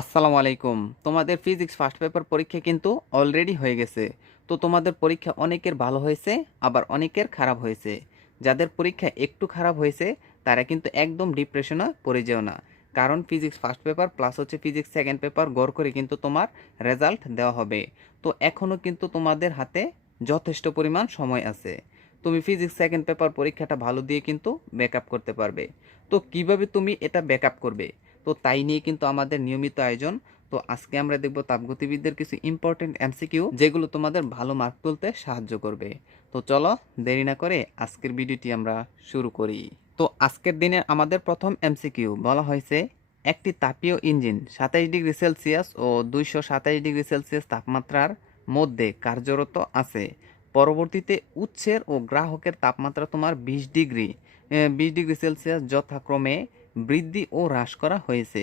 আসসালামু আলাইকুম। তোমাদের ফিজিক্স ফার্স্ট পেপার পরীক্ষা কিন্তু অলরেডি হয়ে গেছে। তো তোমাদের পরীক্ষা অনেকের ভালো হয়েছে, আবার অনেকের খারাপ হয়েছে। যাদের পরীক্ষা একটু খারাপ হয়েছে তারা কিন্তু একদম ডিপ্রেশনে পড়ে যেও না। কারণ ফিজিক্স ফার্স্ট পেপার প্লাস হচ্ছে ফিজিক্স সেকেন্ড পেপার গড় করে কিন্তু তোমার রেজাল্ট দেওয়া হবে। তো এখনও কিন্তু তোমাদের হাতে যথেষ্ট পরিমাণ সময় আছে। তুমি ফিজিক্স সেকেন্ড পেপার পরীক্ষাটা ভালো দিয়ে কিন্তু ব্যাকআপ করতে পারবে। তো কিভাবে তুমি এটা ব্যাকআপ করবে? তো তাই নিয়ে কিন্তু আমাদের নিয়মিত আয়োজন। তো আজকে আমরা দেখব তাপগতিবিদ্যার কিছু ইম্পর্টেন্ট এমসিকিউ যেগুলো তোমাদের ভালো মার্ক তুলতে সাহায্য করবে। তো চলো দেরি না করে আজকের ভিডিওটি আমরা শুরু করি। তো আজকের দিনে আমাদের প্রথম এমসিকিউ বলা হয়েছে, একটি তাপীয় ইঞ্জিন 27 ডিগ্রি সেলসিয়াস ও 227 ডিগ্রি সেলসিয়াস তাপমাত্রার মধ্যে কার্যরত আছে। পরবর্তীতে উৎসের ও গ্রাহকের তাপমাত্রা তোমার 20 ডিগ্রি সেলসিয়াস যথাক্রমে বৃদ্ধি ও হ্রাস করা হয়েছে।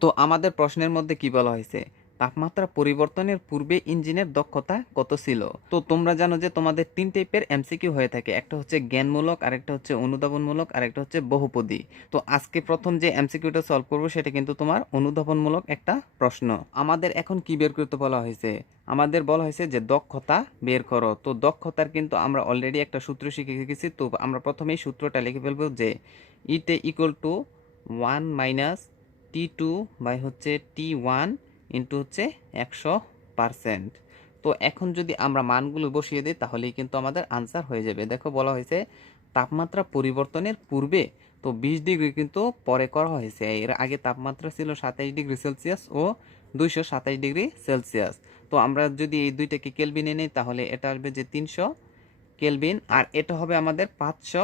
তো আমাদের প্রশ্নের মধ্যে কি বলা হয়েছে, তাপমাত্রা পরিবর্তনের পূর্বে ইঞ্জিনের দক্ষতা কত ছিল? তো তোমরা জানো যে তোমাদের তিন টাইপের এমসিকিউ হয়ে থাকে, একটা হচ্ছে জ্ঞানমূলক, আরেকটা হচ্ছে অনুধাবনমূলক, আরেকটা হচ্ছে বহুপদী। তো আজকে প্রথম যে এমসিকিউটা সলভ করবো সেটা কিন্তু তোমার অনুধাবনমূলক একটা প্রশ্ন। আমাদের এখন কি বের করতে বলা হয়েছে? আমাদের বলা হয়েছে যে দক্ষতা বের করো। তো দক্ষতার কিন্তু আমরা অলরেডি একটা সূত্র শিখে গেছি। তো আমরা প্রথমেই সূত্রটা লিখে ফেলবো যে ইটে ইকুয়াল টু 1 - T2/T1 ইন্টু হচ্ছে 100%। তো এখন যদি আমরা মানগুলো বসিয়ে দিই তাহলেই কিন্তু আমাদের আনসার হয়ে যাবে। দেখো বলা হয়েছে তাপমাত্রা পরিবর্তনের পূর্বে, তো 20 ডিগ্রি কিন্তু পরে করা হয়েছে। এর আগে তাপমাত্রা ছিল 27 ডিগ্রি সেলসিয়াস ও 227 ডিগ্রি সেলসিয়াস। তো আমরা যদি এই দুইটাকে কেলভিনে নিই তাহলে এটা আসবে যে 300 কেলভিন, আর এটা হবে আমাদের 500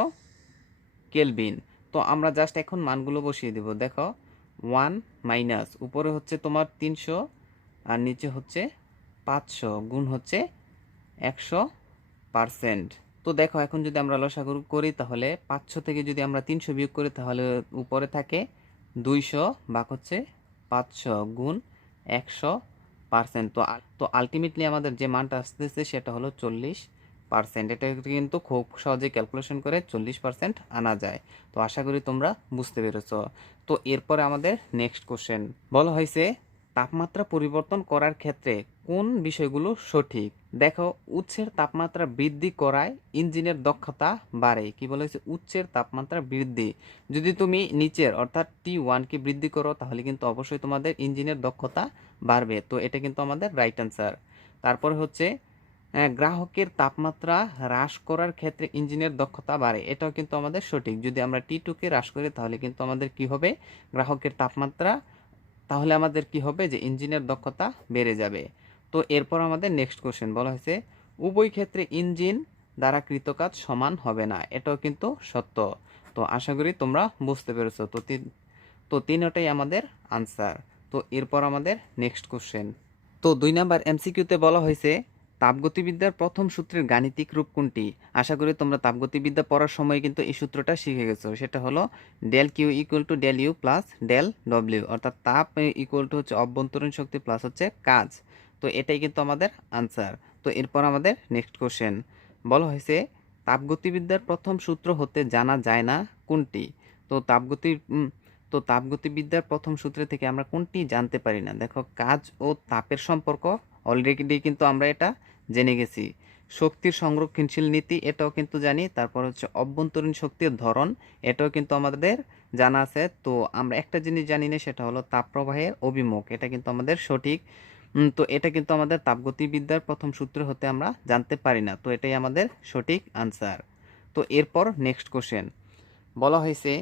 কেলভিন। তো আমরা জাস্ট এখন মানগুলো বসিয়ে দেব। দেখো 1 মাইনাস উপরে হচ্ছে তোমার 300 আর নিচে হচ্ছে 500 গুণ হচ্ছে 100%। তো দেখো এখন যদি আমরা লসাগু করি তাহলে 500 থেকে যদি আমরা 300 বিয়োগ করি তাহলে উপরে থাকে 200 ভাগ হচ্ছে 500 গুণ 100%। তো আলটিমেটলি আমাদের যে মানটা আসতেছে সেটা হলো 40%। এটা কিন্তু খুব সহজে ক্যালকুলেশন করে 40% আনা যায়। তো আশা করি তোমরা বুঝতে পেরেছ। তো এরপরে আমাদের নেক্সট কোশ্চেন বলা হয়েছে, তাপমাত্রা পরিবর্তন করার ক্ষেত্রে কোন বিষয়গুলো সঠিক? দেখো, উৎসের তাপমাত্রা বৃদ্ধি করায় ইঞ্জিনের দক্ষতা বাড়ে। কি বলেছে? উৎসের তাপমাত্রা বৃদ্ধি। যদি তুমি নিচের অর্থাৎ T1 কে বৃদ্ধি করো তাহলে কিন্তু অবশ্যই তোমাদের ইঞ্জিনের দক্ষতা বাড়বে। তো এটা কিন্তু আমাদের রাইট অ্যান্সার। তারপরে হচ্ছে গ্রাহকের তাপমাত্রা হ্রাস করার ক্ষেত্রে ইঞ্জিনের দক্ষতা বাড়ে। এটাও কিন্তু আমাদের সঠিক। যদি আমরা T2 কে হ্রাস করি তাহলে কিন্তু আমাদের কি হবে? গ্রাহকের তাপমাত্রা, তাহলে আমাদের কি হবে? যে ইঞ্জিনের দক্ষতা বেড়ে যাবে। তো এরপর আমাদের নেক্সট কোশ্চেন বলা হয়েছে, উভয় ক্ষেত্রে ইঞ্জিন দ্বারা কৃত কাজ সমান হবে না। এটাও কিন্তু সত্য। তো আশা করি তোমরা বুঝতে পেরেছো। তো তিনটাই আমাদের আনসার। তো এরপর আমাদের নেক্সট কোশ্চেন। তো 2 নাম্বার এমসিকিউতে বলা হয়েছে, তাপগতিবিদ্যার প্রথম সূত্রের গাণিতিক রূপ কোনটি? আশা করি তোমরা তাপগতিবিদ্যা পড়ার সময় কিন্তু এই সূত্রটা শিখে গেছো। সেটা হলো del Q equal to del U plus del W, অর্থাৎ তাপ ইকুয়াল টু হচ্ছে অভ্যন্তরীণ শক্তি প্লাস হচ্ছে কাজ। তো এটাই কিন্তু আমাদের আনসার। তো এরপর আমাদের নেক্সট কোশ্চেন বলা হয়েছে, তাপগতিবিদ্যার প্রথম সূত্র হতে জানা যায় না কোনটি? তো তাপগতিবিদ্যার প্রথম সূত্র থেকে আমরা কোনটি জানতে পারি না? দেখো, কাজ ও তাপের সম্পর্ক অলরেডি কিন্তু আমরা এটা জেনে গেছি। শক্তির সংরক্ষণশীল নীতি এটাও কিন্তু জানি। তারপর হচ্ছে অভ্যন্তরীণ শক্তির ধরন, এটাও কিন্তু আমাদের জানা আছে। তো আমরা একটা জিনিস জানি না, সেটা হলো তাপপ্রবাহের অভিমুখ। এটা কিন্তু আমাদের সঠিক। তো এটা কিন্তু আমাদের তাপগতিবিদ্যার প্রথম সূত্র হতে আমরা জানতে পারি না। তো এটাই আমাদের সঠিক আনসার। তো এরপর নেক্সট কোশ্চেন বলা হয়েছে,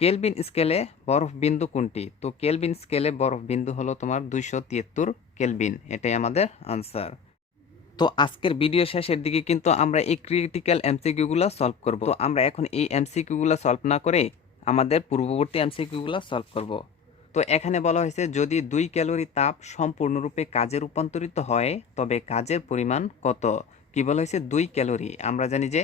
কেলভিন স্কেলে বরফ বিন্দু কোনটি? তো কেলভিন স্কেলে বরফ বিন্দু হলো তোমার 273 কেলভিন। এটাই আমাদের আনসার। তো আজকের ভিডিও শেষের দিকে কিন্তু আমরা এই ক্রিটিক্যাল এমসিকিউগুলো সলভ করব। তো আমরা এখন এই এমসিকিউগুলো সলভ না করে আমাদের পূর্ববর্তী এমসিকিউগুলো সলভ করব। তো এখানে বলা হয়েছে, যদি 2 ক্যালোরি তাপ সম্পূর্ণরূপে কাজে রূপান্তরিত হয় তবে কাজের পরিমাণ কত? কি বলা হয়েছে? 2 ক্যালোরি। আমরা জানি যে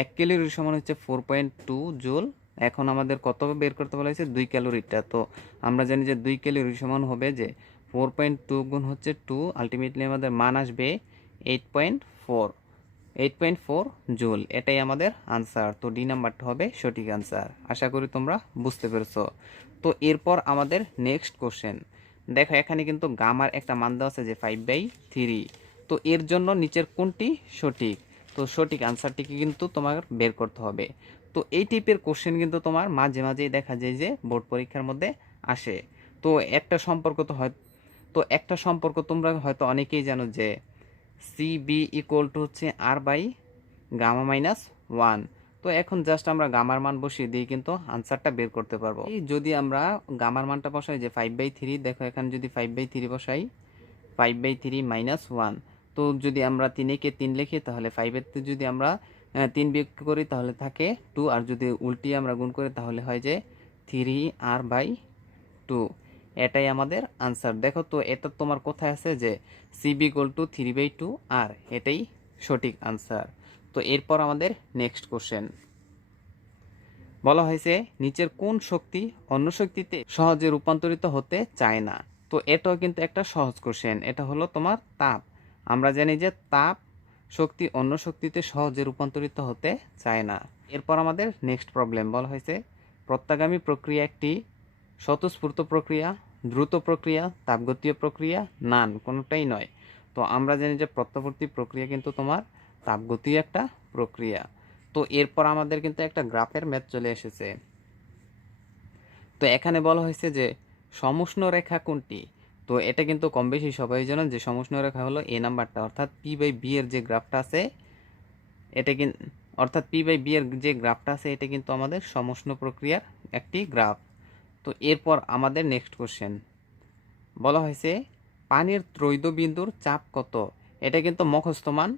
1 ক্যালোরির সমান হচ্ছে 4.2 জুল। এখন আমাদের কত বের করতে বলা হয়েছে? 2 ক্যালোরিটা। তো আমরা জানি যে 2 ক্যালোরি সমান হবে যে 4.2 গুণ হচ্ছে 2, আলটিমেটলি আমাদের মান আসবে 8.4 জুল। এটাই আমাদের আনসার। তো ডি নাম্বারটা হবে সঠিক আনসার। আশা করি তোমরা বুঝতে পেরেছো। তো এরপর আমাদের নেক্সট কোশ্চেন দেখো এখানে কিন্তু গামার একটা মান দেওয়া আছে যে 5/3। তো এর জন্য নিচের কোনটি সঠিক? তো সঠিক আনসারটিকে কিন্তু তোমার বের করতে হবে। তো এই টাইপের কোশ্চেন কিন্তু তোমার মাঝে মাঝেই দেখা যায় যে বোর্ড পরীক্ষার মধ্যে আসে। তো একটা সম্পর্ক একটা সম্পর্ক তোমরা হয়তো অনেকেই জানো যে সিবি ইকুয়াল টু হচ্ছে আর বাই গামা মাইনাস 1। তো এখন জাস্ট আমরা গামার মান বসিয়ে দিয়ে কিন্তু আনসারটা বের করতে পারবো। এই যদি আমরা গামার মানটা বসাই যে 5/3, দেখো এখানে যদি 5/3 বসাই, 5/3 মাইনাস 1। তো যদি আমরা 3-কে 3 লিখি তাহলে 5-এর যদি আমরা 3 বিয়োগ করি তাহলে থাকে 2, আর যদি উল্টিয়ে আমরা গুণ করি তাহলে হয় যে 3r/2। এটাই আমাদের আনসার। দেখো তো এটা তোমার কোথায় আছে যে সিবি ইকুয়াল টু 3/2, আর এটাই সঠিক আনসার। তো এরপর আমাদের নেক্সট কোশ্চেন বলা হয়েছে নিচের কোন শক্তি অন্য শক্তিতে সহজে রূপান্তরিত হতে চায় না? তো এটাও কিন্তু একটা সহজ কোশ্চেন। এটা হলো তোমার তাপ। আমরা জানি যে তাপ শক্তি অন্য শক্তিতে সহজে রূপান্তরিত হতে চায় না। এরপর আমাদের নেক্সট প্রবলেম বলা হয়েছে প্রত্যাগামী প্রক্রিয়া একটি স্বতঃস্ফূর্ত প্রক্রিয়া, দ্রুত প্রক্রিয়া, তাপগতীয় প্রক্রিয়া, নান কোনোটাই নয়। তো আমরা জানি যে প্রত্যাবর্তী প্রক্রিয়া কিন্তু তোমার তাপগতীয় একটা প্রক্রিয়া। তো এরপর আমাদের কিন্তু একটা গ্রাফের ম্যাথ চলে এসেছে। তো এখানে বলা হয়েছে যে সমুষ্ণ রেখা কোনটি? তো এটা কিন্তু কম বেশি সবাই জানেন যে সমুষ্ণ রেখা হলো এ নাম্বারটা, অর্থাৎ পি/বি এর যে গ্রাফটা আছে এটা কিন্তু, অর্থাৎ পি/বি এর যে গ্রাফটা আছে এটা কিন্তু আমাদের সমুষ্ণ প্রক্রিয়ার একটি গ্রাফ। তো এরপর আমাদের নেক্সট কোশ্চেন বলা হয়েছে পানির ত্রৈধবিন্দুর চাপ কত? এটা কিন্তু মুখস্থ মান।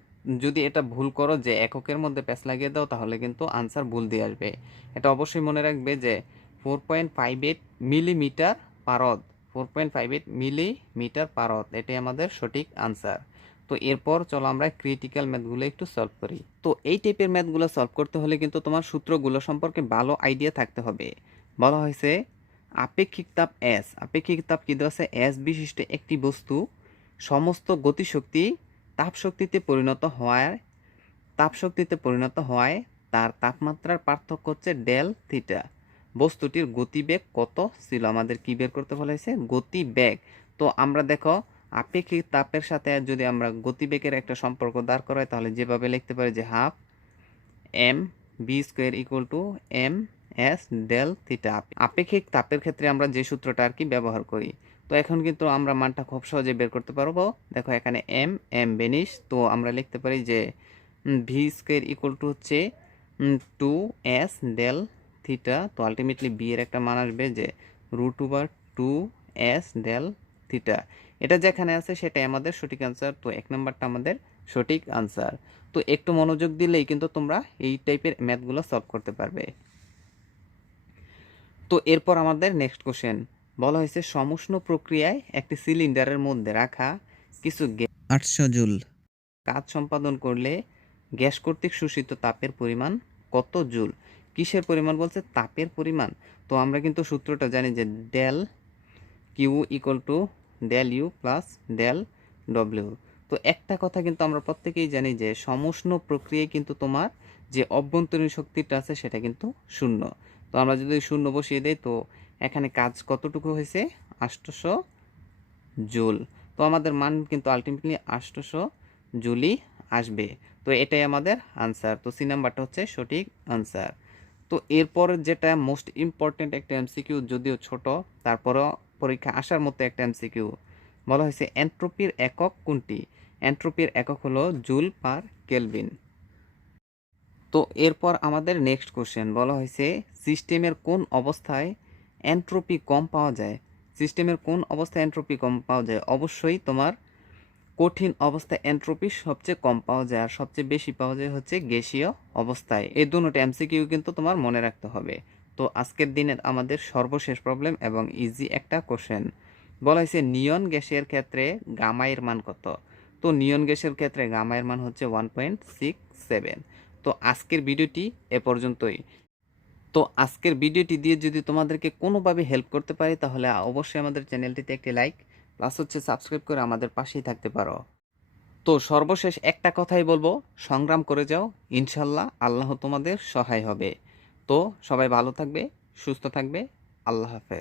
যদি এটা ভুল করো যে এককের মধ্যে প্যাচ লাগিয়ে দাও তাহলে কিন্তু আনসার ভুল দিয়ে আসবে। এটা অবশ্যই মনে রাখবে যে 4.58 মিলিমিটার পারদ, 4.58 মিলিমিটার পারদ, এটাই আমাদের সঠিক আনসার। তো এরপর চলো আমরা ক্রিটিক্যাল ম্যাথগুলো একটু সলভ করি। তো এই টাইপের ম্যাথগুলো সলভ করতে হলে কিন্তু তোমার সূত্রগুলো সম্পর্কে ভালো আইডিয়া থাকতে হবে। বলা হয়েছে আপেক্ষিক তাপ এস, আপেক্ষিক তাপ কি দেওয়া আছে? এস বিশিষ্ট একটি বস্তু সমস্ত গতিশক্তি তাপশক্তিতে পরিণত হওয়ায় তার তাপমাত্রার পার্থক্য হচ্ছে ডেল থিটা। বস্তুটির গতিবেগ কত ছিল? আমাদের কি বের করতে বলা হয়েছে? গতিবেগ। তো আমরা দেখো আপেক্ষিক তাপের সাথে যদি আমরা গতিবেগের একটা সম্পর্ক দাঁড় করাই তাহলে যেভাবে লিখতে পারি যে half M V square equal to M S del theta. আপেক্ষিক তাপের ক্ষেত্রে আমরা যে সূত্রটা আর কি ব্যবহার করি। তো এখন কিন্তু আমরা মানটা খুব সহজে বের করতে পারবো। দেখো এখানে এম এম বেনিশ, তো আমরা লিখতে পারি যে ভি স্কোয়ার ইকুয়াল টু হচ্ছে 2s ডেল থিটা। তো আলটিমেটলি বি এর একটা মান আসবে যে √2s ডেল থিটা। এটা যেখানে আছে সেটাই আমাদের সঠিক আনসার। তো 1 নম্বরটা আমাদের সঠিক আনসার। তো একটু মনোযোগ দিলেই কিন্তু তোমরা এই টাইপের ম্যাথগুলো সলভ করতে পারবে। তো এরপর আমাদের নেক্সট কোশ্চেন বলা হয়েছে সমুষ্ণ প্রক্রিয়ায় একটি সিলিন্ডারের মধ্যে রাখা কিছু 800 জুল কাজ সম্পাদন করলে গ্যাস কর্তৃক শোষিত তাপের পরিমাণ কত জুল? কিসের পরিমাণ বলছে? তাপের পরিমাণ। তো আমরা কিন্তু সূত্রটা জানি যে del Q equal to del U plus del W. তো একটা কথা কিন্তু আমরা প্রত্যেকেই জানি যে সমুষ্ণ প্রক্রিয়ায় কিন্তু তোমার যে অভ্যন্তরীণ শক্তিটা আছে সেটা কিন্তু শূন্য। তো আমরা যদি শূন্য বসিয়ে দেই তো এখানে কাজ কতটুকু হয়েছে? 800 জুল। তো আমাদের মান কিন্তু আলটিমেটলি 800 জুলই আসবে। তো এটাই আমাদের আনসার। তো সি নাম্বারটা হচ্ছে সঠিক আনসার। তো এরপর যেটা মোস্ট ইম্পর্টেন্ট একটা এমসিকিউ, যদিও ছোট তারপরেও পরীক্ষা আসার মতো একটা এমসিকিউ, বলা হয়েছে এন্ট্রপির একক কোনটি? এন্ট্রপির একক হলো জুল পার কেলভিন। তো এরপর আমাদের নেক্সট কোশ্চেন বলা হয়েছে সিস্টেমের কোন অবস্থায় এন্ট্রপি কম পাওয়া যায়? সিস্টেমের কোন অবস্থায় এন্ট্রপি কম পাওয়া যায়? অবশ্যই তোমার কঠিন অবস্থায় এন্ট্রপি সবচেয়ে কম পাওয়া যায়, আর সবচেয়ে বেশি পাওয়া যায় হচ্ছে গ্যাসীয় অবস্থায়। এই দুটোটা এমসিকিউ কিন্তু তোমার মনে রাখতে হবে। তো আজকের দিনের আমাদের সর্বশেষ প্রবলেম এবং ইজি একটা কোশ্চেন বলা হয়েছে নিয়ন গ্যাসের ক্ষেত্রে গামায়ের মান কত? তো নিয়ন গ্যাসের ক্ষেত্রে গামায়ের মান হচ্ছে 1.67। তো আজকের ভিডিওটি এ পর্যন্তই। তো আজকের ভিডিওটি দিয়ে যদি তোমাদেরকে কোনোভাবে হেল্প করতে পারি তাহলে অবশ্যই আমাদের চ্যানেলটিতে একটি লাইক প্লাস হচ্ছে সাবস্ক্রাইব করে আমাদের পাশেই থাকতে পারো। তো সর্বশেষ একটা কথাই বলবো, সংগ্রাম করে যাও, ইনশাল্লাহ আল্লাহ তোমাদের সহায় হবে। তো সবাই ভালো থাকবে, সুস্থ থাকবে। আল্লাহ হাফেজ।